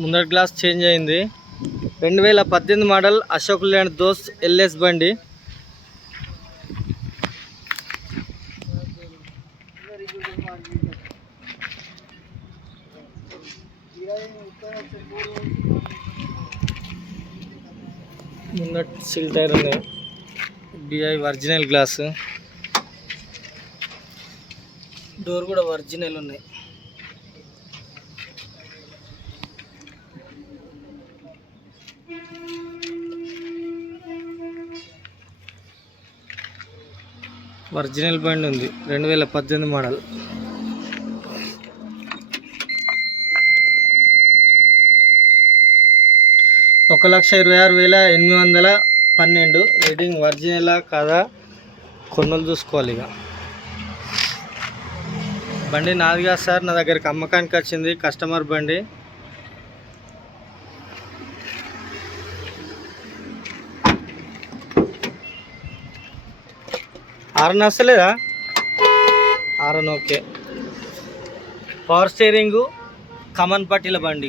ముందటి glass change అయింది. 2018 model Ashok land దోస్త్ ఎల్ఎస్ బండి. ముందటి సిల్ టైర్ ఉన్నాయి. బిఐ ఒరిజినల్ గ్లాస్, డోర్ కూడా ఒరిజినల్ ఉన్నాయి. ఒరిజినల్ బండి ఉంది. 2018 మోడల్. ₹1,26,812 రీడింగ్. ఒరిజినలా కాదా కొన్నోళ్ళు చూసుకోవాలి. ఇక బండి నాది కాదు సార్, నా దగ్గరికి అమ్మకానికి వచ్చింది. కస్టమర్ బండి. హారన్ వస్తలేదా? Horn okay. పవర్ స్టీరింగు, కమన్ పట్టీల బండి.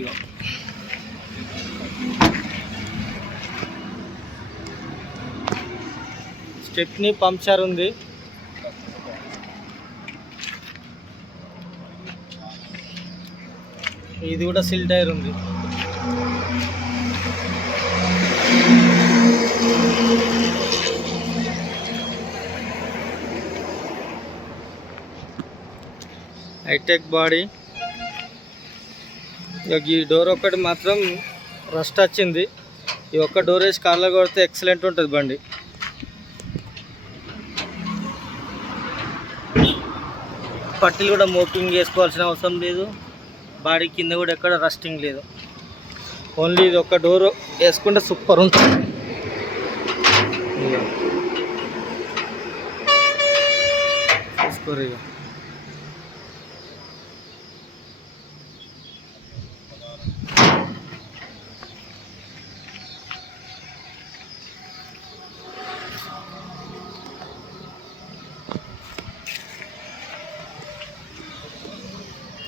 స్టెప్నీ పంక్చర్ ఉంది. ఇది కూడా సిల్ టైర్ ఉంది. Hi-tech body. ఈ డోర్ ఒకటి మాత్రం రస్ట్ వచ్చింది. ఈ ఒక్క డోర్ వేసి కార్లో కొడితే ఎక్సలెంట్ ఉంటుంది బండి. పట్టీలు కూడా మోపింగ్ చేసుకోవాల్సిన అవసరం లేదు. బాడీ కింద కూడా ఎక్కడ రస్టింగ్ లేదు. ఓన్లీ ఇది ఒక డోర్ వేసుకుంటే సూపర్ ఉంటుంది. చూసుకోరు ఇక.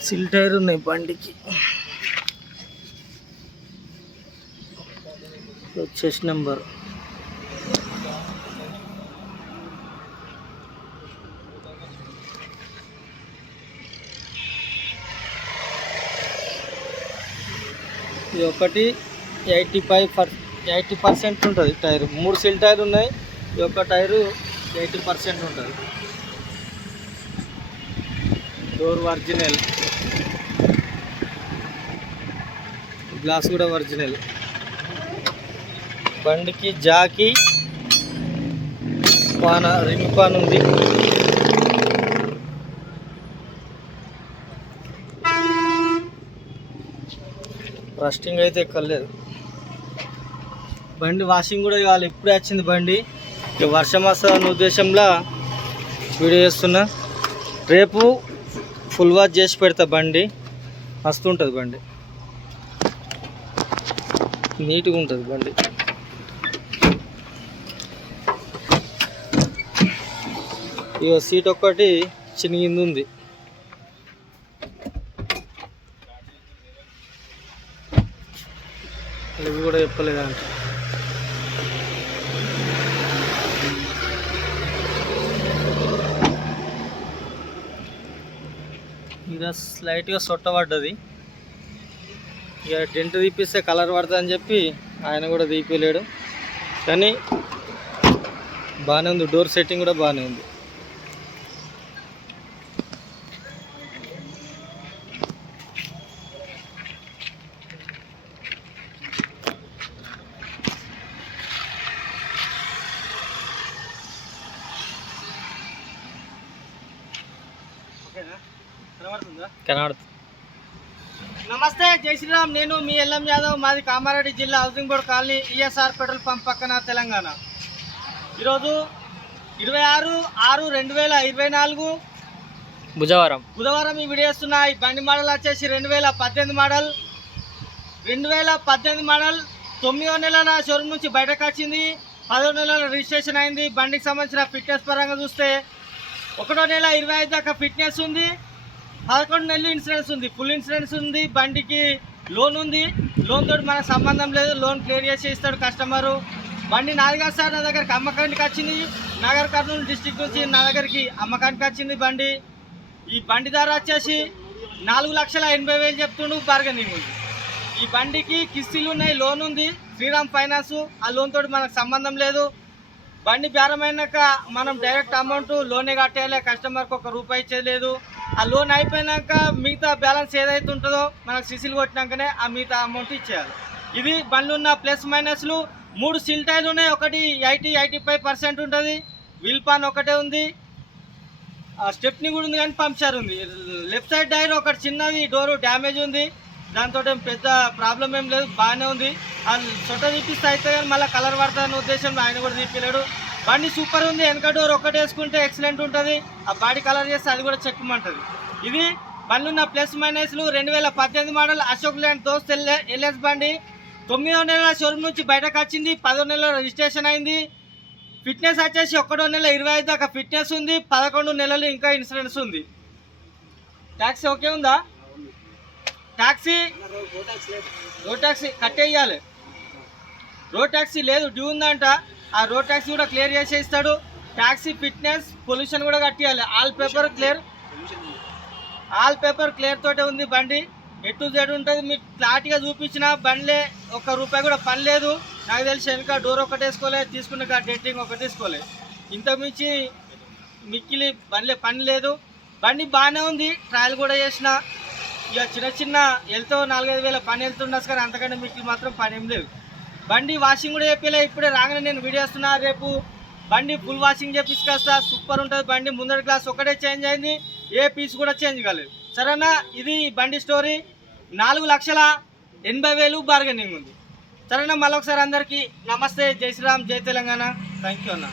సిల్ టైర్ ఉన్నాయి బండికి. Chest number. ఇది ఒకటి 80% ఉంటుంది టైర్. 3 సిల్ టైర్ ఉన్నాయి. ఈ ఒక్క టైరు 80% ఉంటుంది. డోర్ ఒరిజినల్, గ్లాస్ కూడా ఒరిజినల్. బండికి జాకీ, పాన, రింగ్ పాన్ ఉంది. రస్టింగ్ అయితే ఎక్కర్లేదు. బండి వాషింగ్ కూడా కావాలి. ఇప్పుడే వచ్చింది బండి. ఇక వర్షం వస్తుందన్న ఉద్దేశంలో వీడియో చేస్తున్నా. రేపు ఫుల్ వాష్ చేసి పెడతా బండి. మస్తు ఉంటుంది బండి, నీట్గా ఉంటుంది బండి. ఇక సీట్ ఒక్కటి చినిగింది ఉంది. ఇవి కూడా చెప్పలేదంట. ఇక స్లైట్గా సొట్ట పడ్డది. ఇక టెంట్ తీపిస్తే కలర్ పడుతుంది అని చెప్పి ఆయన కూడా తీపిలేడు. కానీ బాగానే ఉంది. డోర్ సెట్టింగ్ కూడా బాగానే ఉంది. కనబడుతుంది. నమస్తే, జై శ్రీరామ్. నేను మీ ఎల్ఎం యాదవ్. మాది కామారెడ్డి జిల్లా, housing board colony, ESR petrol pump పక్కన, తెలంగాణ. ఈరోజు 26/6/2024 బుధవారం ఈ వీడియో వస్తున్నా. ఈ బండి మోడల్ వచ్చేసి 2018 మోడల్. 2018 మోడల్ 9వ నెలల షోరూమ్ నుంచి బయటకు వచ్చింది. 10వ నెలల రిజిస్ట్రేషన్ అయింది. బండికి సంబంధించిన ఫిట్నెస్ పరంగా చూస్తే 1వ నెల 25 దాకా ఫిట్నెస్ ఉంది. 11 నెలలు ఇన్సూరెన్స్ ఉంది. ఫుల్ ఇన్సూరెన్స్ ఉంది. బండికి లోన్ ఉంది, లోన్ తోటి మనకు సంబంధం లేదు, లోన్ క్లియర్ చేసి ఇస్తాడు కస్టమరు. బండి నాది కాదు సార్, నా దగ్గరికి అమ్మకానికి వచ్చింది, నాగర్ కర్నూలు డిస్టిక్ నుంచి నా దగ్గరికి అమ్మకానికి వచ్చింది బండి. ఈ బండి ధర వచ్చేసి 4,80,000 చెప్తుండు, బార్గెనింగ్ ఉంది. ఈ బండికి కిస్తీలు ఉన్నాయి, లోన్ ఉంది, శ్రీరామ్ ఫైనాన్స్, ఆ లోన్ తోటి మనకు సంబంధం లేదు. బండి బేరమైనాక మనం డైరెక్ట్ అమౌంట్ లోనే కట్టేయాలి, కస్టమర్కి ₹1 ఇచ్చేది లేదు. ఆ లోన్ అయిపోయినాక మిగతా బ్యాలెన్స్ ఏదైతే ఉంటుందో మనకు సిసిలు కొట్టినాకనే ఆ మిగతా అమౌంట్ ఇచ్చేయాలి. ఇది బండ్లు ఉన్న ప్లస్ మైనస్లు. 3 సీల్ టైర్లు ఉన్నాయి, ఒకటి 80-85% ఉంటుంది, వీల్ పాన్ ఒకటే ఉంది, స్టెప్ని కూడా ఉంది కానీ పంక్చర్ ఉంది. లెఫ్ట్ సైడ్ టైర్ ఒకటి చిన్నది డోరు డ్యామేజ్ ఉంది, దాంతో పెద్ద ప్రాబ్లం ఏం లేదు, బాగానే ఉంది. ఆ సొట్ట తీపిస్తే అయితే కానీ మళ్ళీ కలర్ పడతాదన్న ఉద్దేశంలో ఆయన కూడా తీపిలేడు. బండి సూపర్ ఉంది, వెనక డోర్ ఒక్కటి వేసుకుంటే ఎక్సలెంట్ ఉంటుంది, ఆ బాడీ కలర్ చేస్తే అది కూడా చెక్కమంటుంది. ఇది బండ్లు ఉన్న ప్లస్ మైనస్లు. 2018 మోడల్ అశోక్ ల్యాండ్ దోస్త్ ఎల్ఎస్ బండి. 9వ నెల షోరూమ్ నుంచి బయటకు వచ్చింది, 10వ నెలలో రిజిస్ట్రేషన్ అయింది. ఫిట్నెస్ వచ్చేసి 1వ నెల 25 దాకా ఫిట్నెస్ ఉంది, 11 నెలలు ఇంకా ఇన్సూరెన్స్ ఉంది. ట్యాక్సీ ఓకే ఉందా? ట్యాక్సీ రోడ్ ట్యాక్సీ కట్టేయాలి, రోడ్ ట్యాక్సీ లేదు, డ్యూ ఉందంట, ఆ రోడ్ ట్యాక్సీ కూడా క్లియర్ చేసే ఇస్తాడు. ట్యాక్సీ, ఫిట్నెస్, పొల్యూషన్ కూడా కట్టేయాలి. ఆల్ పేపర్ క్లియర్ తోటే ఉంది బండి, ఎటు జెడ్ ఉంటుంది. మీకు క్లారిటీగా చూపించిన బండ్లే, ₹1 కూడా పని లేదు. నాకు తెలిసి వెనక డోర్ ఒకటి వేసుకోలే, తీసుకున్న డెంటింగ్ ఒకటి తీసుకోలే, ఇంతకుమించి మిక్కిలి బండ్లే పని లేదు. బండి బాగానే ఉంది, ట్రయల్ కూడా చేసిన. ఇక చిన్న వెళ్తే 4-5 వేల పని వెళ్తుండొచ్చు, కానీ అంతకంటే మిక్కిలి మాత్రం పని ఏం లేదు. బండి వాషింగ్ కూడా చెప్పలే, ఇప్పుడే రాగానే నేను వీడియో వస్తున్నా, రేపు బండి ఫుల్ వాషింగ్ చేపిస్తా. సూపర్ ఉంటుంది బండి. ముందర గ్లాస్ ఒకటే చేంజ్ అయింది, ఏ పీస్ కూడా చేంజ్ కాలేదు. సరేనా? ఇది బండి స్టోరీ. 4,80,000 బార్గెనింగ్ ఉంది. సరేనా? మళ్ళొకసారి అందరికీ నమస్తే, జై శ్రీరామ్, జై తెలంగాణ. థ్యాంక్ యూ అన్న.